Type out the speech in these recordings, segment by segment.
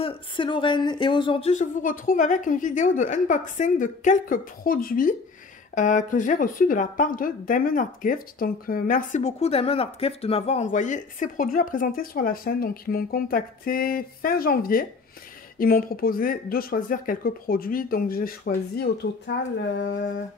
monde, c'est Lorraine et aujourd'hui je vous retrouve avec une vidéo de unboxing de quelques produits que j'ai reçus de la part de Diamond Art Gift. Donc merci beaucoup Diamond Art Gift de m'avoir envoyé ces produits à présenter sur la chaîne. Donc ils m'ont contacté fin janvier, ils m'ont proposé de choisir quelques produits. Donc j'ai choisi au total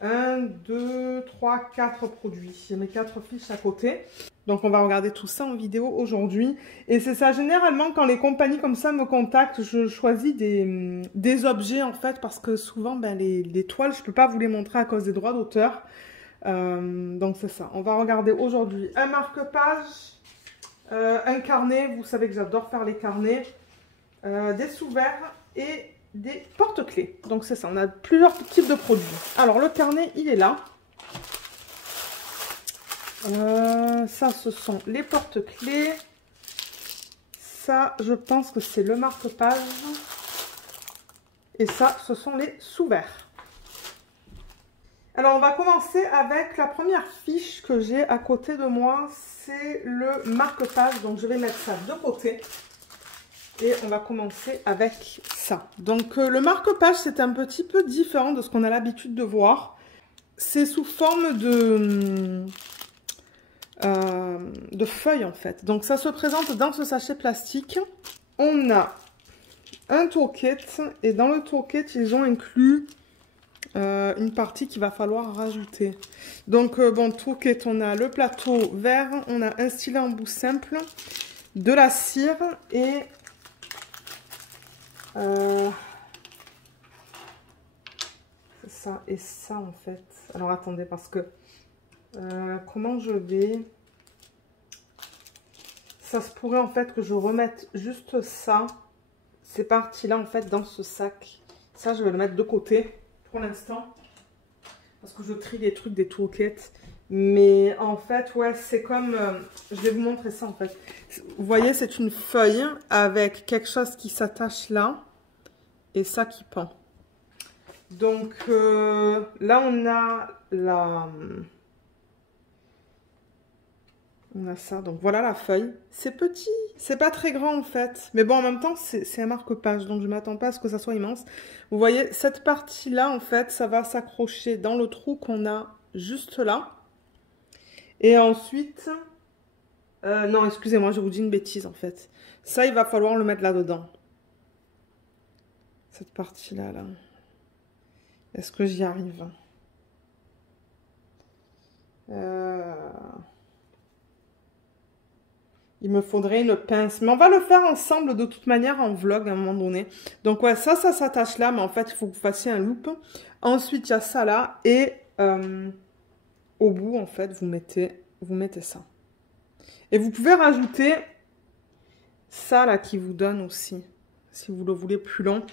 1, 2, 3, 4 produits. J'ai mes 4 fiches à côté. Donc on va regarder tout ça en vidéo aujourd'hui. Et c'est ça, généralement quand les compagnies comme ça me contactent, je choisis des objets en fait. Parce que souvent les toiles, je ne peux pas vous les montrer à cause des droits d'auteur. Donc c'est ça, on va regarder aujourd'hui un marque-page, un carnet, vous savez que j'adore faire les carnets, des sous-verres et des porte-clés. Donc c'est ça, on a plusieurs types de produits. Alors le carnet, il est là. Ça, ce sont les porte-clés. Ça, je pense que c'est le marque-page. Et ça, ce sont les sous-verres. Alors, on va commencer avec la première fiche que j'ai à côté de moi. C'est le marque-page. Donc, je vais mettre ça de côté. Et on va commencer avec ça. Donc, le marque-page, c'est un petit peu différent de ce qu'on a l'habitude de voir. C'est sous forme de feuilles en fait. Donc ça se présente dans ce sachet plastique. On a un toolkit et dans le toolkit ils ont inclus une partie qu'il va falloir rajouter. Donc bon, toolkit, on a le plateau vert, on a un stylet en bout simple, de la cire et c'est ça et ça en fait. Alors attendez parce que comment je vais... Ça se pourrait en fait que je remette juste ça, ces parties-là en fait dans ce sac. Ça, je vais le mettre de côté pour l'instant. Parce que je trie les trucs des toolkits. Mais en fait, ouais, c'est comme... je vais vous montrer ça en fait. Vous voyez, c'est une feuille avec quelque chose qui s'attache là. Et ça qui pend. Donc là, on a la... On a ça, donc voilà la feuille. C'est petit, c'est pas très grand en fait. Mais bon, en même temps, c'est un marque-page, donc je ne m'attends pas à ce que ça soit immense. Vous voyez, cette partie-là, en fait, ça va s'accrocher dans le trou qu'on a juste là. Et ensuite... non, excusez-moi, je vous dis une bêtise en fait. Ça, il va falloir le mettre là-dedans. Cette partie-là, là. Est-ce que j'y arrive ? Il me faudrait une pince. Mais on va le faire ensemble de toute manière en vlog à un moment donné. Donc ouais, ça s'attache là. Mais en fait, il faut que vous fassiez un loop. Ensuite, il y a ça là. Et au bout, en fait, vous mettez ça. Et vous pouvez rajouter ça là qui vous donne aussi. Si vous le voulez plus long.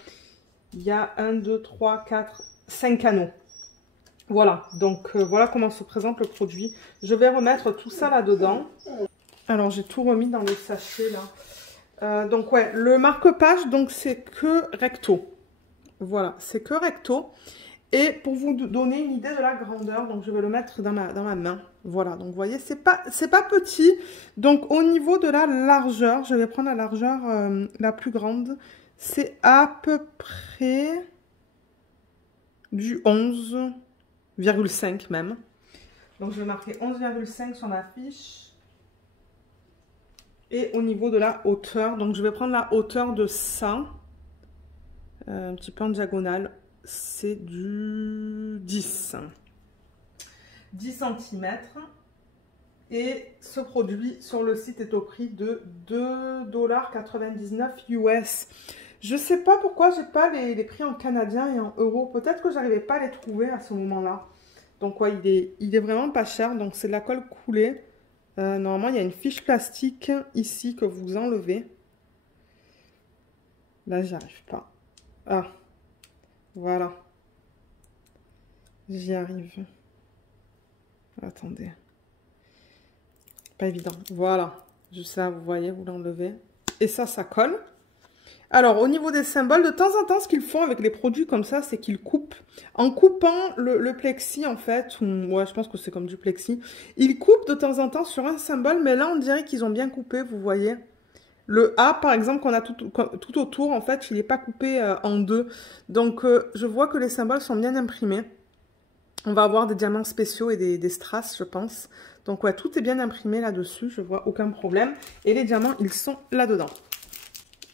Il y a 1, 2, 3, 4, 5 anneaux. Voilà. Donc voilà comment se présente le produit. Je vais remettre tout ça là-dedans. Alors, j'ai tout remis dans le sachet, là. Donc, ouais, le marque-page, donc, c'est que recto. Voilà, c'est que recto. Et pour vous donner une idée de la grandeur, donc, je vais le mettre dans ma main. Voilà, donc, vous voyez, c'est pas petit. Donc, au niveau de la largeur, je vais prendre la largeur la plus grande. C'est à peu près du 11,5 même. Donc, je vais marquer 11,5 sur ma fiche. Et au niveau de la hauteur, donc je vais prendre la hauteur de ça, un petit peu en diagonale, c'est du 10 cm. Et ce produit sur le site est au prix de 2,99 US. Je sais pas pourquoi j'ai pas les prix en canadien et en euros. Peut-être que j'arrivais pas à les trouver à ce moment-là. Donc ouais, il est vraiment pas cher. Donc c'est de la colle coulée. Normalement, il y a une fiche plastique ici que vous enlevez. Là, j'y arrive pas. Ah, voilà. J'y arrive. Attendez. Pas évident. Voilà. Juste ça, vous voyez, vous l'enlevez. Et ça colle. Alors, au niveau des symboles, de temps en temps, ce qu'ils font avec les produits comme ça, c'est qu'ils coupent. En coupant le plexi, en fait, ouais, je pense que c'est comme du plexi, ils coupent de temps en temps sur un symbole, mais là, on dirait qu'ils ont bien coupé, vous voyez. Le A, par exemple, qu'on a tout autour, en fait, il n'est pas coupé en deux. Donc, je vois que les symboles sont bien imprimés. On va avoir des diamants spéciaux et des strass, je pense. Donc, ouais, tout est bien imprimé là-dessus. Je vois aucun problème. Et les diamants, ils sont là-dedans.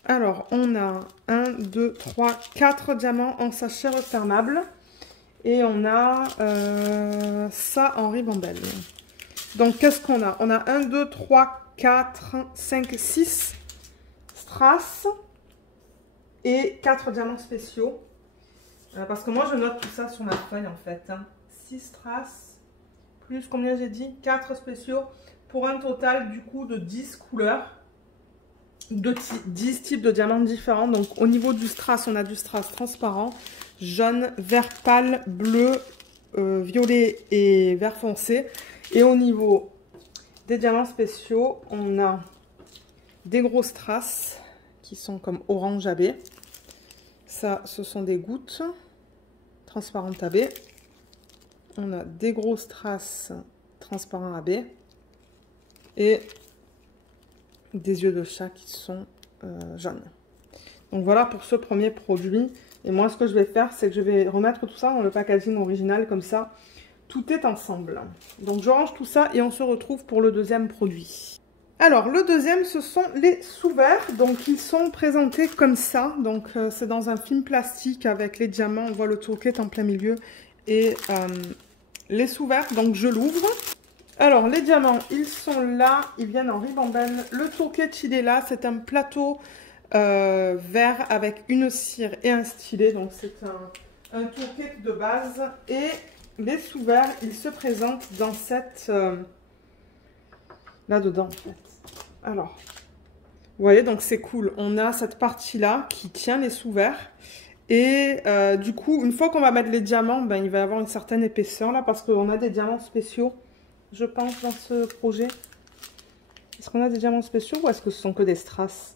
Alors, on a 1, 2, 3, 4 diamants en sachet refermable. Et on a ça en ribambelle. Donc, qu'est-ce qu'on a? On a 1, 2, 3, 4, 5, 6 strass et 4 diamants spéciaux. Parce que moi, je note tout ça sur ma feuille, en fait. 6 strass, plus combien j'ai dit? 4 spéciaux, pour un total, du coup, de 10 couleurs. De 10 types de diamants différents. Donc, au niveau du strass, on a du strass transparent, jaune, vert pâle, bleu, violet et vert foncé. Et au niveau des diamants spéciaux, on a des gros strass qui sont comme orange AB. Ça, ce sont des gouttes transparentes AB. On a des gros strass transparents AB. Et des yeux de chat qui sont jaunes. Donc voilà pour ce premier produit. Et moi, ce que je vais faire, c'est que je vais remettre tout ça dans le packaging original. Comme ça, tout est ensemble. Donc je range tout ça et on se retrouve pour le deuxième produit. Alors, le deuxième, ce sont les sous-verts. Donc, ils sont présentés comme ça. Donc, c'est dans un film plastique avec les diamants. On voit le tourquet en plein milieu et les sous-verts. Donc, je l'ouvre. Alors, les diamants, ils sont là. Ils viennent en ribambelle. Le tourquet, il est là. C'est un plateau vert avec une cire et un stylet. Donc, c'est un tourquet de base. Et les sous-verts, ils se présentent dans cette... là-dedans, en fait. Alors, vous voyez, donc c'est cool. On a cette partie-là qui tient les sous-verts. Et du coup, une fois qu'on va mettre les diamants, ben, il va y avoir une certaine épaisseur là. Parce qu'on a des diamants spéciaux, je pense, dans ce projet. Est-ce qu'on a des diamants spéciaux ou est-ce que ce sont que des strass?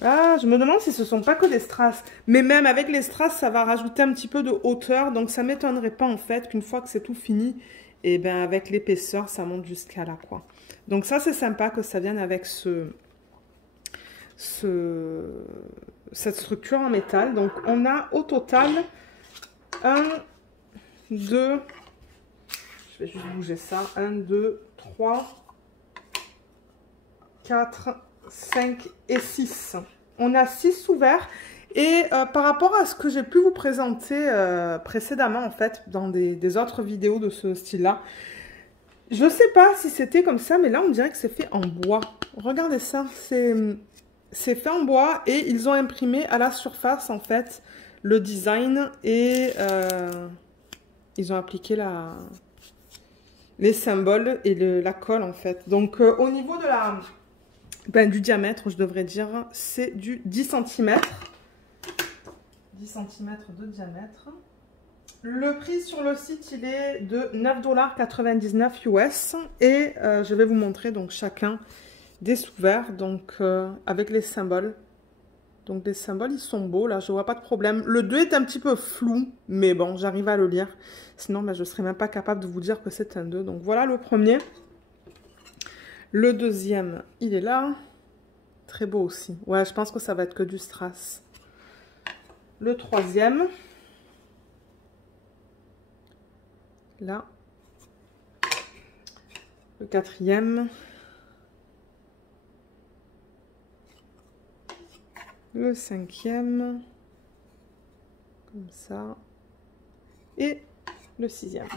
Ah, je me demande si ce ne sont pas que des strass. Mais même avec les strass, ça va rajouter un petit peu de hauteur. Donc ça ne m'étonnerait pas en fait qu'une fois que c'est tout fini, et ben avec l'épaisseur, ça monte jusqu'à là, quoi. Donc ça, c'est sympa que ça vienne avec cette structure en métal. Donc on a au total 1, 2, je vais juste bouger ça, 1, 2, 3, 4, 5 et 6. On a 6 sous-verts. Et par rapport à ce que j'ai pu vous présenter précédemment, en fait, dans des autres vidéos de ce style-là, je ne sais pas si c'était comme ça, mais là, on dirait que c'est fait en bois. Regardez ça, c'est fait en bois et ils ont imprimé à la surface, en fait, le design et ils ont appliqué les symboles et la colle, en fait. Donc, au niveau de du diamètre, je devrais dire, c'est du 10 cm. 10 cm de diamètre. Le prix sur le site, il est de 9,99 $ US. Et je vais vous montrer donc chacun des sous-verts, donc avec les symboles. Donc les symboles, ils sont beaux, là, je vois pas de problème. Le 2 est un petit peu flou, mais bon, j'arrive à le lire. Sinon, ben, je serais même pas capable de vous dire que c'est un 2. Donc voilà le premier. Le deuxième, il est là. Très beau aussi. Ouais, je pense que ça va être que du strass. Le troisième. Là. Le quatrième. Le cinquième. Comme ça. Et le sixième.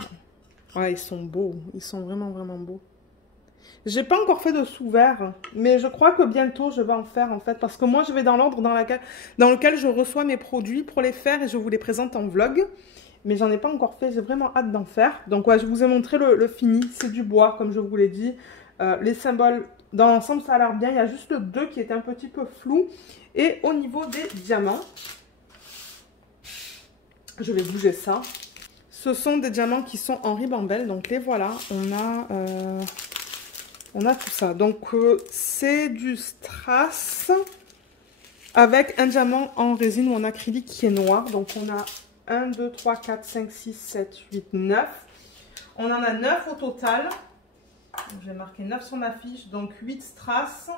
Ouais, ils sont beaux. Ils sont vraiment, vraiment beaux. J'ai pas encore fait de sous-verts, mais je crois que bientôt je vais en faire en fait. Parce que moi, je vais dans l'ordre dans lequel je reçois mes produits pour les faire et je vous les présente en vlog. Mais j'en ai pas encore fait, j'ai vraiment hâte d'en faire. Donc ouais, je vous ai montré le fini, c'est du bois comme je vous l'ai dit. Les symboles, dans l'ensemble ça a l'air bien, il y a juste le 2 qui était un petit peu flou. Et au niveau des diamants, je vais bouger ça. Ce sont des diamants qui sont en ribambelle, donc les voilà. On a tout ça. Donc c'est du strass avec un diamant en résine ou en acrylique qui est noir. Donc on a 1, 2, 3, 4, 5, 6, 7, 8, 9. On en a 9 au total. Je vais marquer 9 sur ma fiche. Donc 8 strass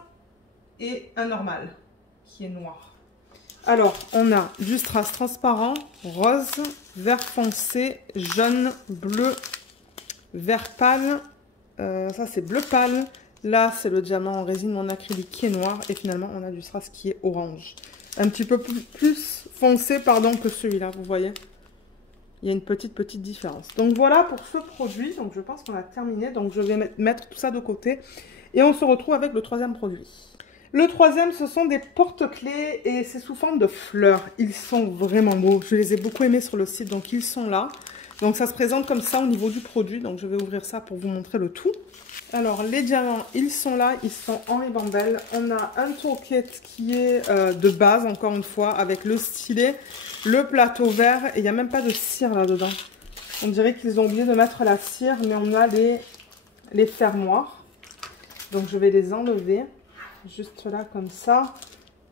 et un normal qui est noir. Alors, on a du strass transparent, rose, vert foncé, jaune, bleu, vert pâle. Ça, c'est bleu pâle. Là, c'est le diamant en résine non acrylique qui est noir. Et finalement, on a du strass qui est orange. Un petit peu plus foncé, pardon, que celui-là, vous voyez. Il y a une petite différence. Donc, voilà pour ce produit. Donc, je pense qu'on a terminé. Donc, je vais mettre tout ça de côté. Et on se retrouve avec le troisième produit. Le troisième, ce sont des porte-clés et c'est sous forme de fleurs. Ils sont vraiment beaux. Je les ai beaucoup aimés sur le site, donc ils sont là. Donc, ça se présente comme ça au niveau du produit. Donc, je vais ouvrir ça pour vous montrer le tout. Alors, les diamants, ils sont là. Ils sont en ribambelle. On a un toolkit qui est de base, encore une fois, avec le stylet, le plateau vert. Et il n'y a même pas de cire là-dedans. On dirait qu'ils ont oublié de mettre la cire, mais on a les fermoirs. Donc, je vais les enlever. Juste là, comme ça.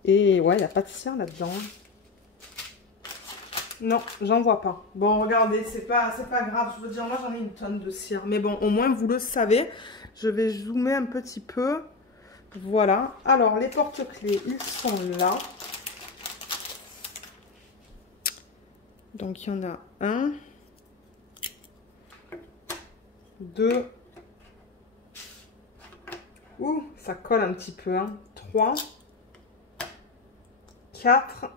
Et ouais, il n'y a pas de cire là-dedans. Non, j'en vois pas. Bon, regardez, c'est pas grave. Je veux dire, moi, j'en ai une tonne de cire. Mais bon, au moins, vous le savez. Je vais zoomer un petit peu. Voilà. Alors, les porte-clés, ils sont là. Donc, il y en a un. 2. Ouh, ça colle un petit peu. Hein. 3. 4.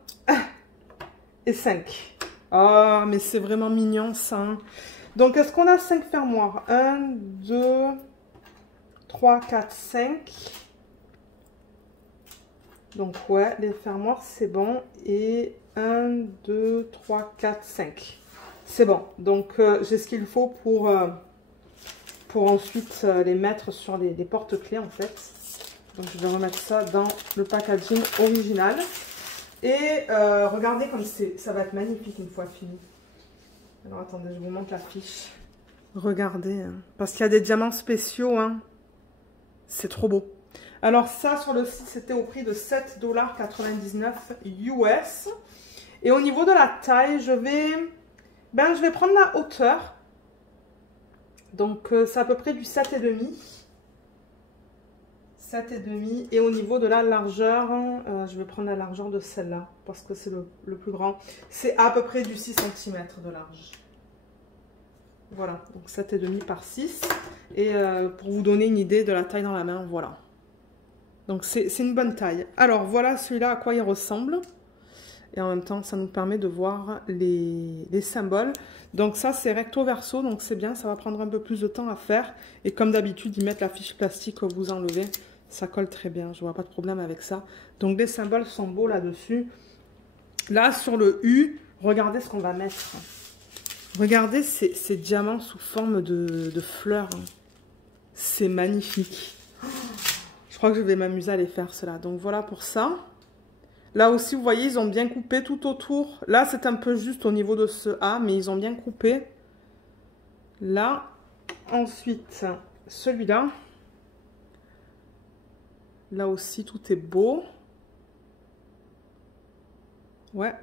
Et 5. Oh, mais c'est vraiment mignon, ça. Hein. Donc, est-ce qu'on a 5 fermoirs? 1, 2, 3, 4, 5. Donc, ouais, les fermoirs, c'est bon. Et 1, 2, 3, 4, 5. C'est bon. Donc, j'ai ce qu'il faut pour ensuite les mettre sur les porte-clés, en fait. Donc, je vais remettre ça dans le packaging original. Et regardez comme ça va être magnifique une fois fini. Alors, attendez, je vous montre la fiche. Regardez, hein, parce qu'il y a des diamants spéciaux, hein. C'est trop beau. Alors ça, sur le site, c'était au prix de 7,99 $ US. Et au niveau de la taille, je vais prendre la hauteur. Donc, c'est à peu près du 7,5. 7,5. Et au niveau de la largeur, je vais prendre la largeur de celle-là, parce que c'est le plus grand. C'est à peu près du 6 cm de large. Voilà, donc 7,5 par 6. Et pour vous donner une idée de la taille dans la main, voilà. Donc c'est une bonne taille. Alors voilà celui-là à quoi il ressemble. Et en même temps, ça nous permet de voir les symboles. Donc ça, c'est recto verso, donc c'est bien. Ça va prendre un peu plus de temps à faire. Et comme d'habitude, ils mettent la fiche plastique que vous enlevez. Ça colle très bien, je vois pas de problème avec ça. Donc les symboles sont beaux là-dessus. Là, sur le U, regardez ce qu'on va mettre. Regardez ces diamants sous forme de fleurs. C'est magnifique. Je crois que je vais m'amuser à les faire, cela. Donc voilà pour ça. Là aussi, vous voyez, ils ont bien coupé tout autour. Là, c'est un peu juste au niveau de ce A, mais ils ont bien coupé. Là, ensuite, celui-là. Là aussi, tout est beau. Ouais.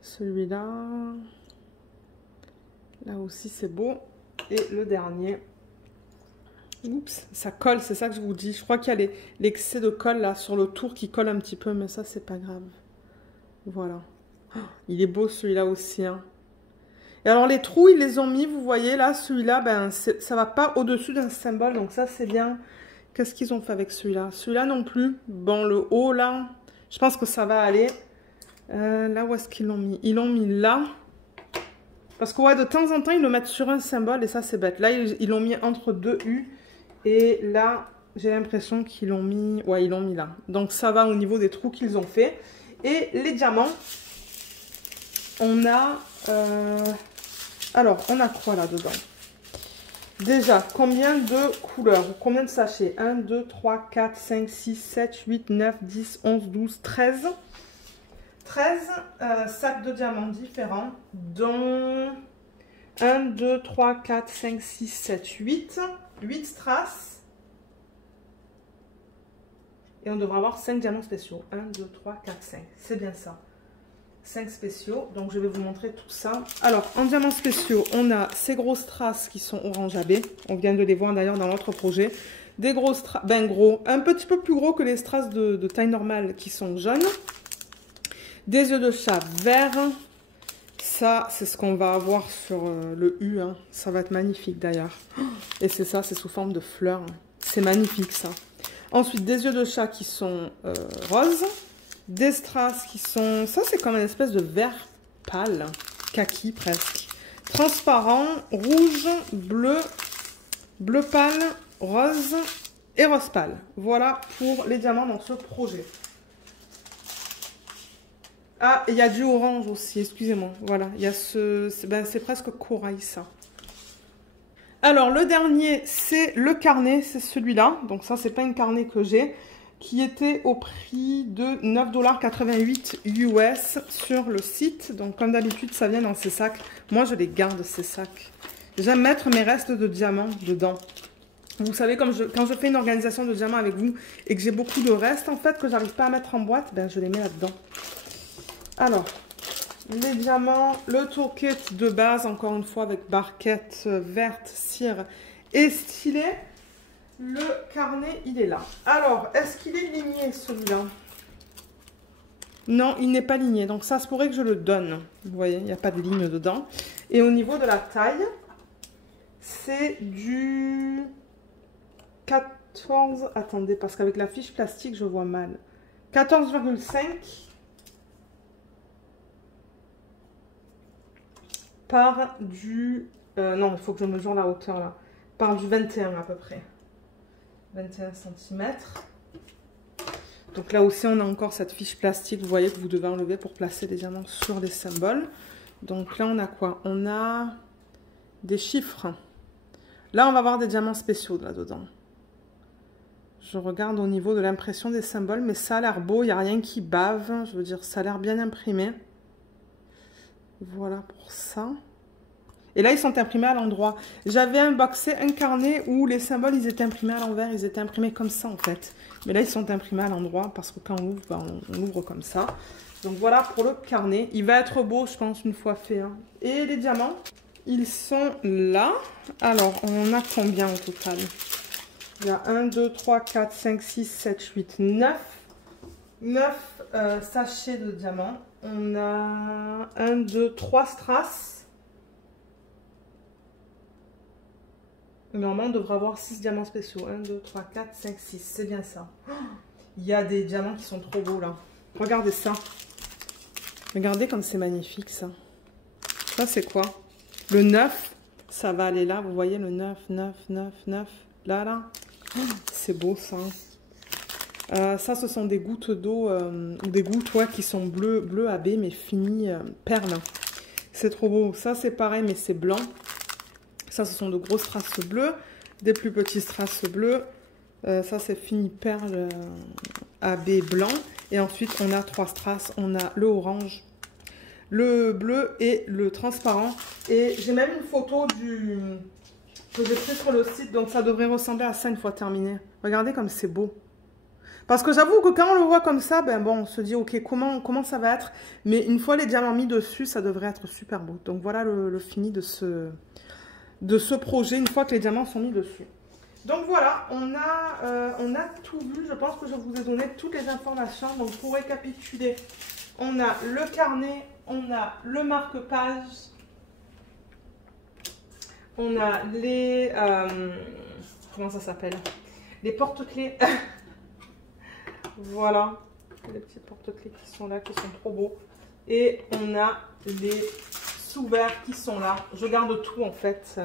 Celui-là. Là aussi, c'est beau. Et le dernier. Oups, ça colle, c'est ça que je vous dis. Je crois qu'il y a l'excès de colle là sur le tour qui colle un petit peu, mais ça, c'est pas grave. Voilà. Oh, il est beau celui-là aussi. Hein. Et alors, les trous, ils les ont mis, vous voyez, là, celui-là, ben, ça va pas au-dessus d'un symbole, donc ça, c'est bien. Qu'est-ce qu'ils ont fait avec celui-là? Celui-là non plus. Bon, le haut, là, je pense que ça va aller. Là, où est-ce qu'ils l'ont mis? Ils l'ont mis là. Parce que, ouais, de temps en temps, ils le mettent sur un symbole, et ça, c'est bête. Là, ils l'ont mis entre deux U. Et là, j'ai l'impression qu'ils l'ont mis... Ouais, ils l'ont mis là. Donc, ça va au niveau des trous qu'ils ont fait. Et les diamants, on a... Alors, on a quoi là-dedans? Déjà, combien de couleurs? Combien de sachets? 1, 2, 3, 4, 5, 6, 7, 8, 9, 10, 11, 12, 13. 13 sacs de diamants différents, dont 1, 2, 3, 4, 5, 6, 7, 8. 8 strass. Et on devra avoir 5 diamants spéciaux. 1, 2, 3, 4, 5. C'est bien ça. 5 spéciaux. Donc je vais vous montrer tout ça. Alors en diamants spéciaux, on a ces grosses strass qui sont orange AB. On vient de les voir d'ailleurs dans l'autre projet. Des gros strass, ben gros, un petit peu plus gros que les strass de taille normale qui sont jaunes. Des yeux de chat verts. Ça, c'est ce qu'on va avoir sur le U. Hein. Ça va être magnifique d'ailleurs. Et c'est ça, c'est sous forme de fleurs. C'est magnifique ça. Ensuite, des yeux de chat qui sont roses. Des strass qui sont... Ça, c'est comme une espèce de vert pâle. Kaki presque. Transparent, rouge, bleu, bleu pâle, rose et rose pâle. Voilà pour les diamants dans ce projet. Ah, il y a du orange aussi, excusez-moi. Voilà, il y a c'est presque corail ça. Alors, le dernier, c'est le carnet, c'est celui-là. Donc ça, c'est pas un carnet que j'ai, qui était au prix de 9,88 $ US sur le site. Donc, comme d'habitude, ça vient dans ces sacs. Moi, je les garde, ces sacs. J'aime mettre mes restes de diamants dedans. Vous savez, quand je fais une organisation de diamants avec vous et que j'ai beaucoup de restes, en fait, que j'arrive pas à mettre en boîte, ben, je les mets là-dedans. Alors, les diamants, le toolkit de base, encore une fois, avec barquette verte, cire et stylet. Le carnet, il est là. Alors, est-ce qu'il est ligné, celui-là? Non, il n'est pas ligné. Donc ça se pourrait que je le donne. Vous voyez, il n'y a pas de ligne dedans. Et au niveau de la taille, c'est du 14... Attendez, parce qu'avec la fiche plastique, je vois mal. 14,5 par du... non, il faut que je mesure la hauteur là. Par du 21 à peu près. 21 cm. Donc là aussi, on a encore cette fiche plastique. Vous voyez que vous devez enlever pour placer les diamants sur les symboles. Donc là, on a quoi? On a des chiffres. Là, on va avoir des diamants spéciaux là-dedans. Je regarde au niveau de l'impression des symboles, mais ça a l'air beau. Il n'y a rien qui bave. Je veux dire, ça a l'air bien imprimé. Voilà pour ça. Et là, ils sont imprimés à l'endroit. J'avais unboxé un carnet où les symboles, ils étaient imprimés à l'envers. Ils étaient imprimés comme ça, en fait. Mais là, ils sont imprimés à l'endroit parce que quand on ouvre, ben, on ouvre comme ça. Donc, voilà pour le carnet. Il va être beau, je pense, une fois fait. Hein. Et les diamants, ils sont là. Alors, on en a combien au total? Il y a 1, 2, 3, 4, 5, 6, 7, 8, 9. 9 sachets de diamants. On a 1, 2, 3 strass. Normalement, on devrait avoir 6 diamants spéciaux. 1, 2, 3, 4, 5, 6. C'est bien ça. Il y a des diamants qui sont trop beaux là. Regardez ça. Regardez comme c'est magnifique ça. Ça, c'est quoi? Le 9, ça va aller là. Vous voyez le 9, 9, 9, 9. Là, là. C'est beau ça. Ça, ce sont des gouttes d'eau, ou des gouttes ouais, qui sont bleu AB, mais finies perles. C'est trop beau. Ça, c'est pareil, mais c'est blanc. Ça, ce sont de grosses strass bleues, des plus petits strass bleus. Ça, c'est fini perle AB blanc. Et ensuite, on a 3 strass. On a le orange, le bleu et le transparent. Et j'ai même une photo que j'ai pris sur le site. Donc, ça devrait ressembler à ça une fois terminé. Regardez comme c'est beau. Parce que j'avoue que quand on le voit comme ça, ben bon, on se dit, ok, comment ça va être? Mais une fois les diamants mis dessus, ça devrait être super beau. Donc, voilà le fini de ce projet, une fois que les diamants sont mis dessus. Donc, voilà, on a tout vu. Je pense que je vous ai donné toutes les informations. Donc, pour récapituler, on a le carnet, on a le marque-page, on a les... comment ça s'appelle? Les porte-clés. Voilà, les petits porte-clés qui sont là, qui sont trop beaux. Et on a les sous-verres qui sont là. Je garde tout en fait.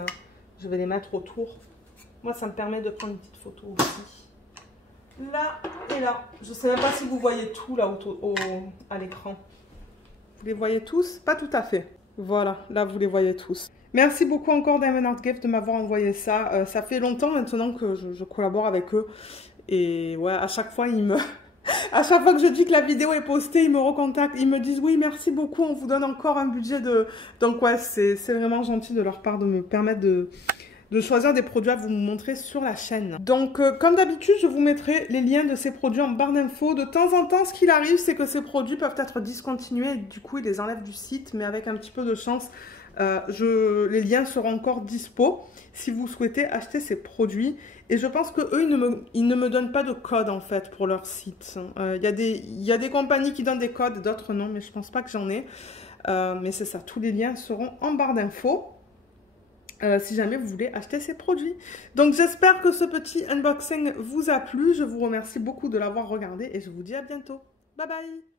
Je vais les mettre autour. Moi, ça me permet de prendre une petite photo aussi. Là et là. Je ne sais même pas si vous voyez tout là à l'écran. Vous les voyez tous? Pas tout à fait. Voilà, là vous les voyez tous. Merci beaucoup encore Diamond Art Gift de m'avoir envoyé ça. Ça fait longtemps maintenant que je collabore avec eux. Et ouais, à chaque fois, à chaque fois que je dis que la vidéo est postée, ils me recontactent. Ils me disent oui, merci beaucoup, on vous donne encore un budget de... Donc ouais, c'est vraiment gentil de leur part de me permettre de choisir des produits à vous montrer sur la chaîne. Donc, comme d'habitude, je vous mettrai les liens de ces produits en barre d'infos. De temps en temps, ce qu'il arrive, c'est que ces produits peuvent être discontinués et du coup, ils les enlèvent du site, mais avec un petit peu de chance, les liens seront encore dispo si vous souhaitez acheter ces produits. Et je pense qu'eux, ils ne me donnent pas de code en fait pour leur site. Il y a des compagnies qui donnent des codes, d'autres non, mais je pense pas que j'en ai. Mais c'est ça, tous les liens seront en barre d'infos. Si jamais vous voulez acheter ces produits. Donc j'espère que ce petit unboxing vous a plu. Je vous remercie beaucoup de l'avoir regardé et je vous dis à bientôt. Bye bye!